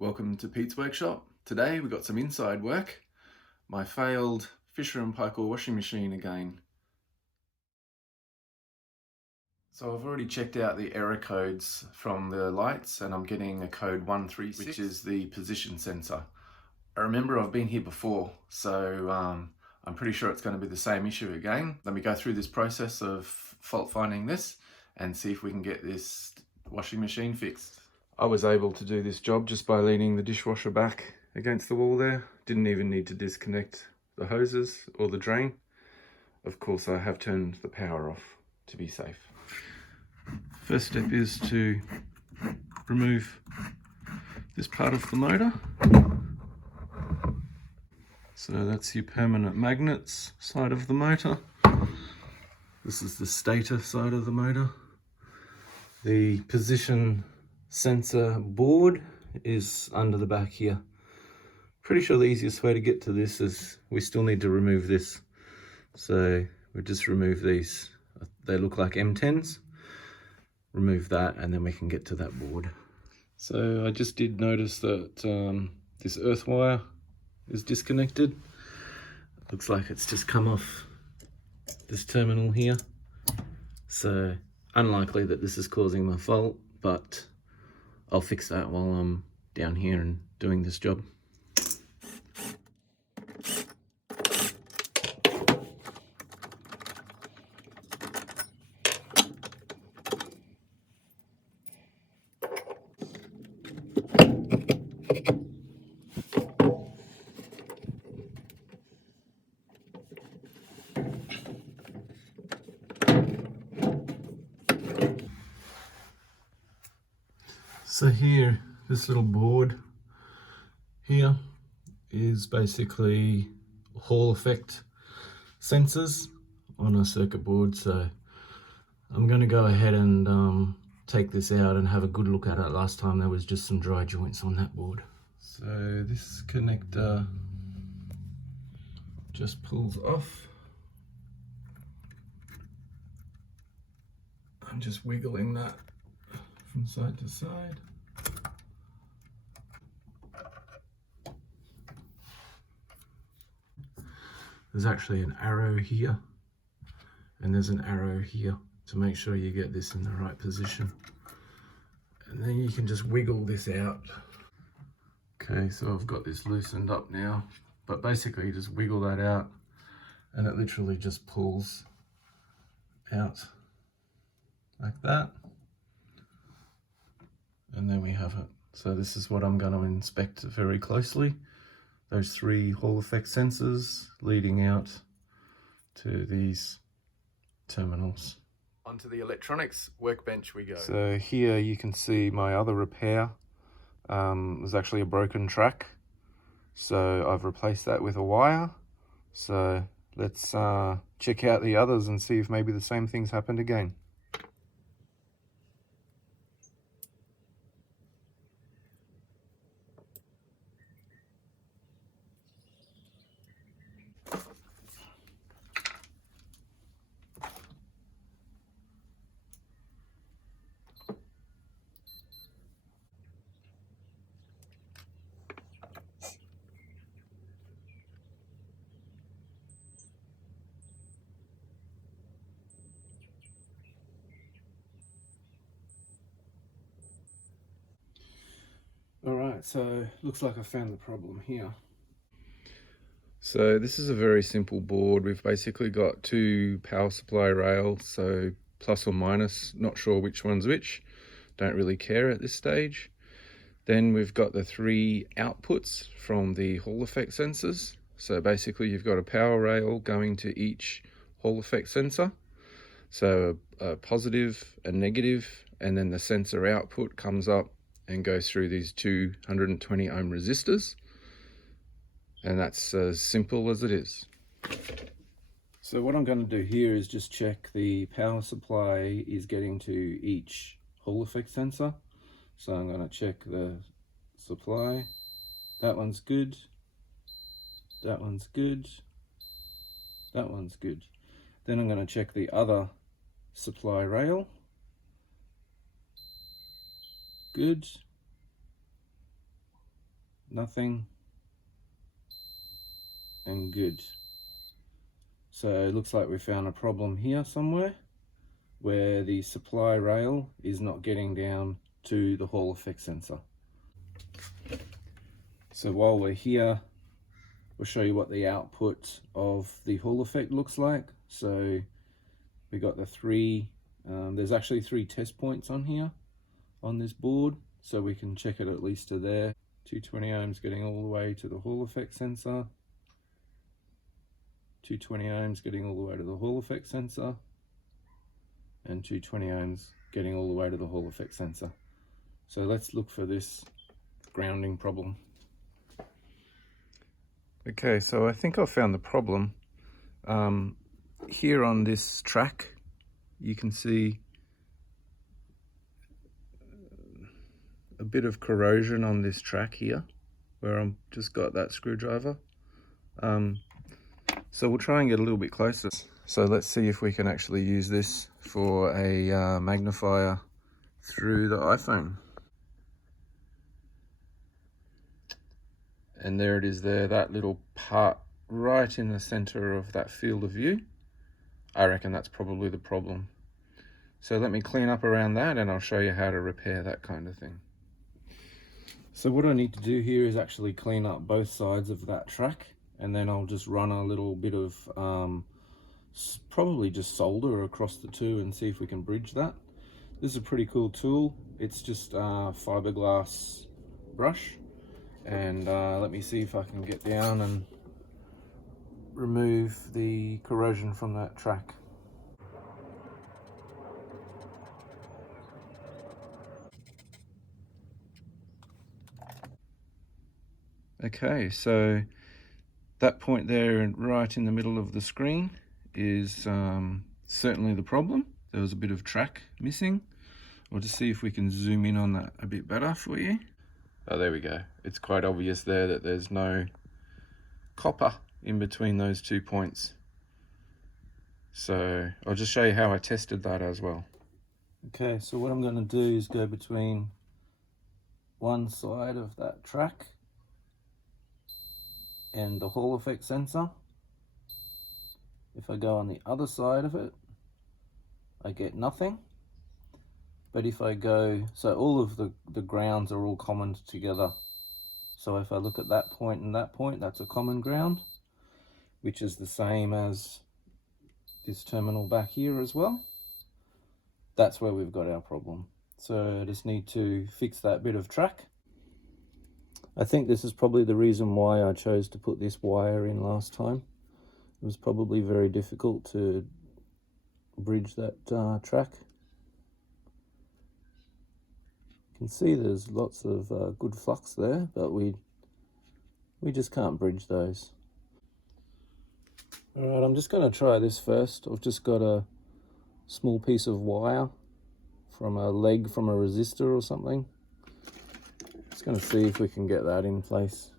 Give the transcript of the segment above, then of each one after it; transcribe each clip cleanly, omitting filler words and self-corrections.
Welcome to Pete's Workshop. Today we've got some inside work. My failed Fisher & Paykel washing machine again. So I've already checked out the error codes from the lights and I'm getting a code 136, which is the position sensor. I remember I've been here before, so I'm pretty sure it's going to be the same issue again. Let me go through this process of fault finding this and see if we can get this washing machine fixed. I was able to do this job just by leaning the dishwasher back against the wall there. Didn't even need to disconnect the hoses or the drain. Of course, I have turned the power off to be safe. First step is to remove this part of the motor. So that's your permanent magnets side of the motor. This is the stator side of the motor. The position sensor board is under the back here. Pretty sure the easiest way to get to this is we still need to remove this. So we just remove these. They look like M10s. Remove that and then we can get to that board. So I just did notice that this earth wire is disconnected. Looks like it's just come off this terminal here. So unlikely that this is causing my fault, but I'll fix that while I'm down here and doing this job. So here, this little board here is basically Hall effect sensors on a circuit board. So I'm going to go ahead and take this out and have a good look at it. Last time there was just some dry joints on that board. So this connector just pulls off. I'm just wiggling that from side to side. There's actually an arrow here and there's an arrow here to make sure you get this in the right position. And then you can just wiggle this out. Okay, so I've got this loosened up now, but basically you just wiggle that out and it literally just pulls out like that. And then we have it. So this is what I'm going to inspect very closely. Those three Hall effect sensors leading out to these terminals. Onto the electronics workbench we go. So here you can see my other repair. There's actually a broken track. So I've replaced that with a wire. So let's check out the others and see if maybe the same thing's happened again. Alright, so looks like I found the problem here. So this is a very simple board. We've basically got two power supply rails, so plus or minus, not sure which one's which. Don't really care at this stage. Then we've got the three outputs from the Hall effect sensors. So basically you've got a power rail going to each Hall effect sensor. So a positive, a negative, and then the sensor output comes up and goes through these 220 ohm resistors. And that's as simple as it is. So what I'm going to do here is just check the power supply is getting to each Hall effect sensor. So I'm going to check the supply. That one's good. That one's good. That one's good. Then I'm going to check the other supply rail. Good. nothing, and good. So it looks like we found a problem here somewhere where the supply rail is not getting down to the Hall effect sensor. So while we're here, we'll show you what the output of the Hall effect looks like. So we got the there's actually 3 test points on here on this board, so we can check it at least to there. 220 ohms getting all the way to the Hall effect sensor, 220 ohms getting all the way to the Hall effect sensor, and 220 ohms getting all the way to the Hall effect sensor. So let's look for this grounding problem. Okay, so I think I found the problem. Here on this track, you can see a bit of corrosion on this track here, where I've just got that screwdriver. So we'll try and get a little bit closer. So let's see if we can actually use this for a magnifier through the iPhone. And there it is there, that little part right in the center of that field of view. I reckon that's probably the problem. So let me clean up around that and I'll show you how to repair that kind of thing. So what I need to do here is actually clean up both sides of that track, and then I'll just run a little bit of probably just solder across the two and see if we can bridge that. This is a pretty cool tool. It's just a fiberglass brush, and let me see if I can get down and remove the corrosion from that track. Okay, so that point there right in the middle of the screen is certainly the problem. There was a bit of track missing. We'll just see if we can zoom in on that a bit better for you. Oh, there we go. It's quite obvious there that there's no copper in between those 2 points. So I'll just show you how I tested that as well. Okay, so what I'm going to do is go between one side of that track and the Hall effect sensor. If I go on the other side of it, I get nothing. But if I go, so all of the grounds are all common together. So if I look at that point and that point, that's a common ground, which is the same as this terminal back here as well. That's where we've got our problem. So I just need to fix that bit of track. I think this is probably the reason why I chose to put this wire in last time. It was probably very difficult to bridge that track. You can see there's lots of good flux there, but we just can't bridge those. Alright, I'm just going to try this first. I've just got a small piece of wire from a leg from a resistor or something. Just going to see if we can get that in place.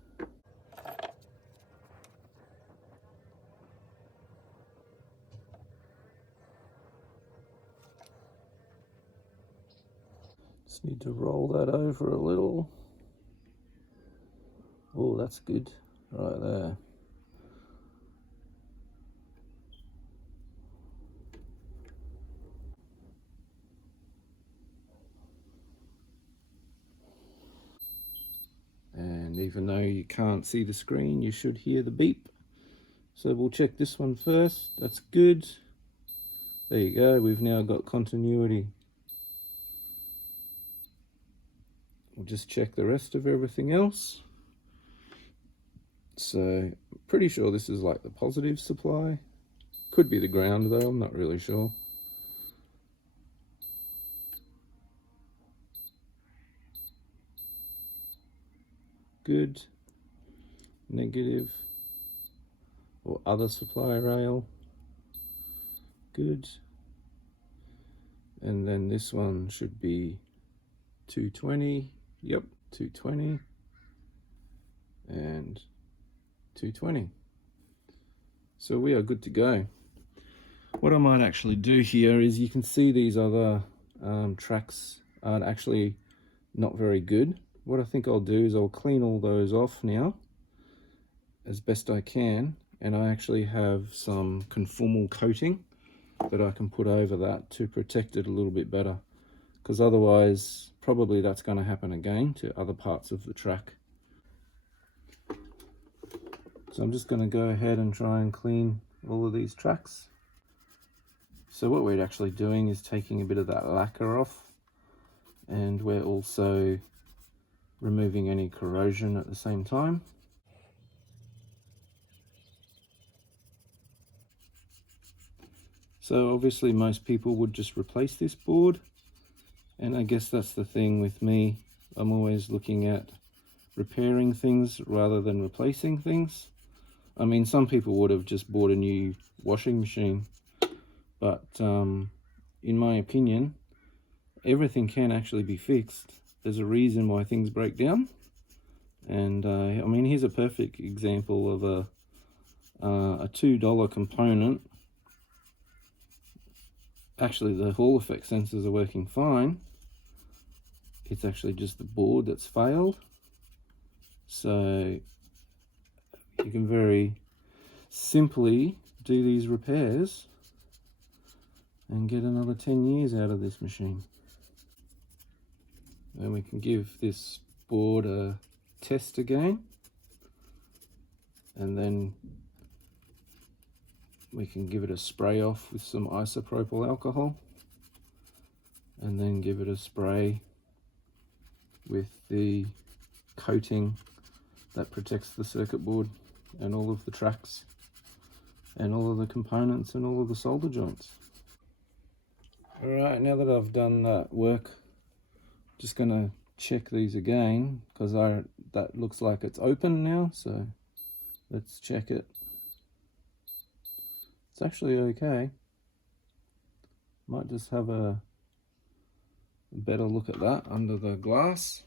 Just need to roll that over a little. Oh, that's good. Right there. And even though you can't see the screen, you should hear the beep. So we'll check this one first. That's good. There you go. We've now got continuity. We'll just check the rest of everything else. So I'm pretty sure this is like the positive supply. Could be the ground though, I'm not really sure. Good. Negative. Or other supply rail. Good. And then this one should be 220. Yep, 220. And 220. So we are good to go. What I might actually do here is, you can see these other tracks are actually not very good. what I think I'll do is I'll clean all those off now as best I can, and I actually have some conformal coating that I can put over that to protect it a little bit better, because otherwise probably that's going to happen again to other parts of the track. So I'm just going to go ahead and try and clean all of these tracks. So what we're actually doing is taking a bit of that lacquer off, and we're also removing any corrosion at the same time. So obviously most people would just replace this board, and I guess that's the thing with me. I'm always looking at repairing things rather than replacing things. I mean, some people would have just bought a new washing machine, but in my opinion, everything can actually be fixed. There's a reason why things break down, and I mean, here's a perfect example of a $2 component. Actually, the Hall effect sensors are working fine. It's actually just the board that's failed. So you can very simply do these repairs and get another 10 years out of this machine. And we can give this board a test again, and then we can give it a spray off with some isopropyl alcohol, and then give it a spray with the coating that protects the circuit board and all of the tracks and all of the components and all of the solder joints. Alright, now that I've done that work, just going to check these again, because that looks like it's open now, so let's check it. It's actually okay. Might just have a better look at that under the glass.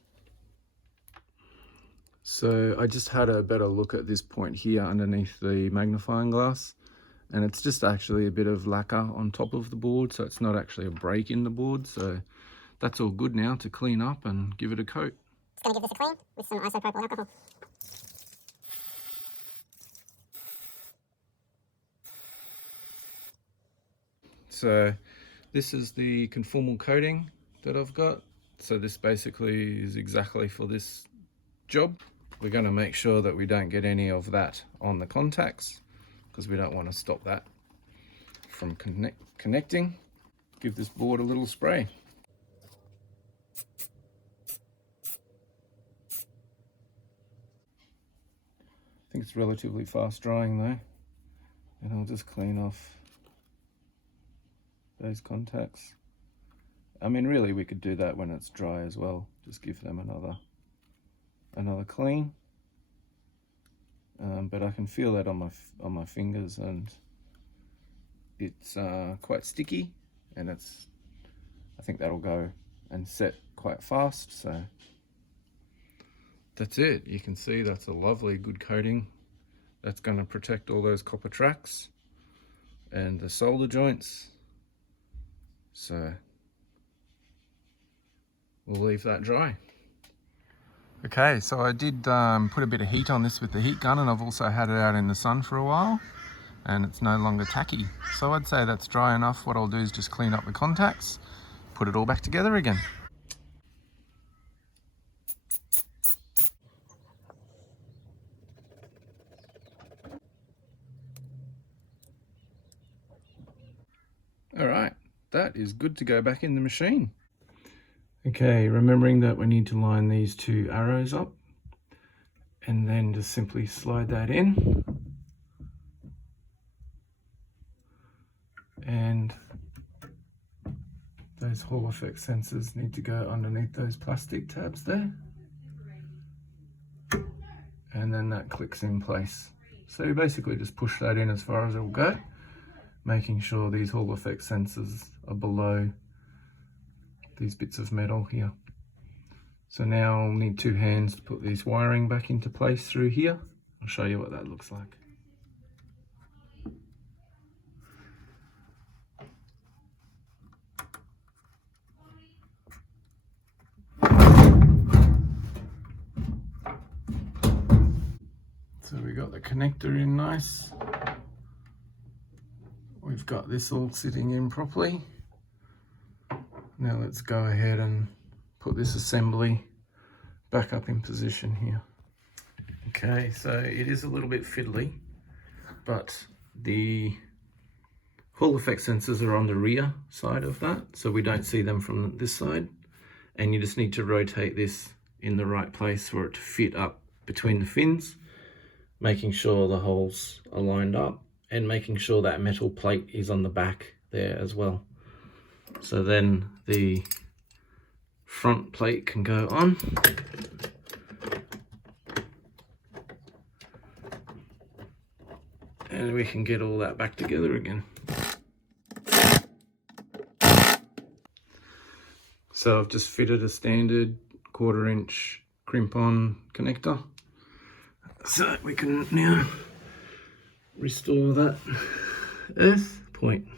So I just had a better look at this point here underneath the magnifying glass, and it's just actually a bit of lacquer on top of the board, so it's not actually a break in the board. So that's all good now to clean up and give it a coat. Just going to give this a clean with some isopropyl alcohol. So this is the conformal coating that I've got. So this basically is exactly for this job. We're going to make sure that we don't get any of that on the contacts, because we don't want to stop that from connecting. Give this board a little spray. I think it's relatively fast drying though, and I'll just clean off those contacts. I mean, really we could do that when it's dry as well. Just give them another clean. But I can feel that on my fingers, and it's quite sticky, and I think that'll go and set quite fast. So that's it. You can see that's a lovely good coating. That's going to protect all those copper tracks and the solder joints. So we'll leave that dry. Okay, so I did put a bit of heat on this with the heat gun, and I've also had it out in the sun for a while, and it's no longer tacky. So I'd say that's dry enough. What I'll do is just clean up the contacts, put it all back together again. All right, that is good to go back in the machine. Okay, remembering that we need to line these two arrows up, and then just simply slide that in. And those Hall effect sensors need to go underneath those plastic tabs there. And then that clicks in place. So you basically just push that in as far as it will go, making sure these Hall effect sensors are below these bits of metal here. So now I'll need two hands to put this wiring back into place through here. I'll show you what that looks like. So we got the connector in nice. We've got this all sitting in properly. Now let's go ahead and put this assembly back up in position here. Okay, so it is a little bit fiddly, but the Hall effect sensors are on the rear side of that, so we don't see them from this side. And you just need to rotate this in the right place for it to fit up between the fins, making sure the holes are lined up and making sure that metal plate is on the back there as well. So then the front plate can go on. And we can get all that back together again. So I've just fitted a standard 1/4 inch crimp-on connector. So we can now restore that earth point.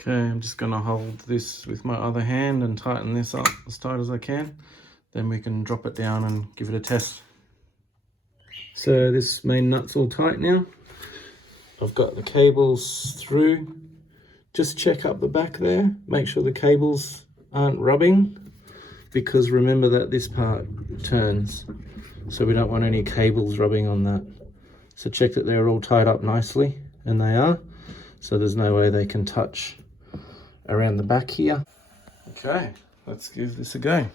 Okay, I'm just going to hold this with my other hand and tighten this up as tight as I can. Then we can drop it down and give it a test. So this main nut's all tight now. I've got the cables through. Just check up the back there. Make sure the cables aren't rubbing, because remember that this part turns. So we don't want any cables rubbing on that. So check that they're all tied up nicely, and they are. So there's no way they can touch around the back here. Okay, let's give this a go.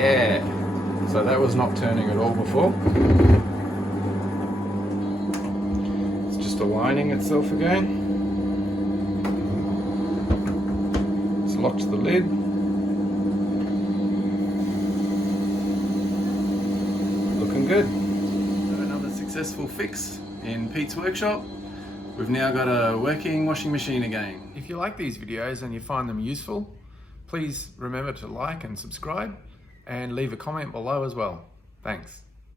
Yeah, so that was not turning at all before. It's just aligning itself again. It's locked the lid. Looking good. Another successful fix in Pete's workshop. We've now got a working washing machine again. If you like these videos and you find them useful, please remember to like and subscribe and leave a comment below as well. Thanks.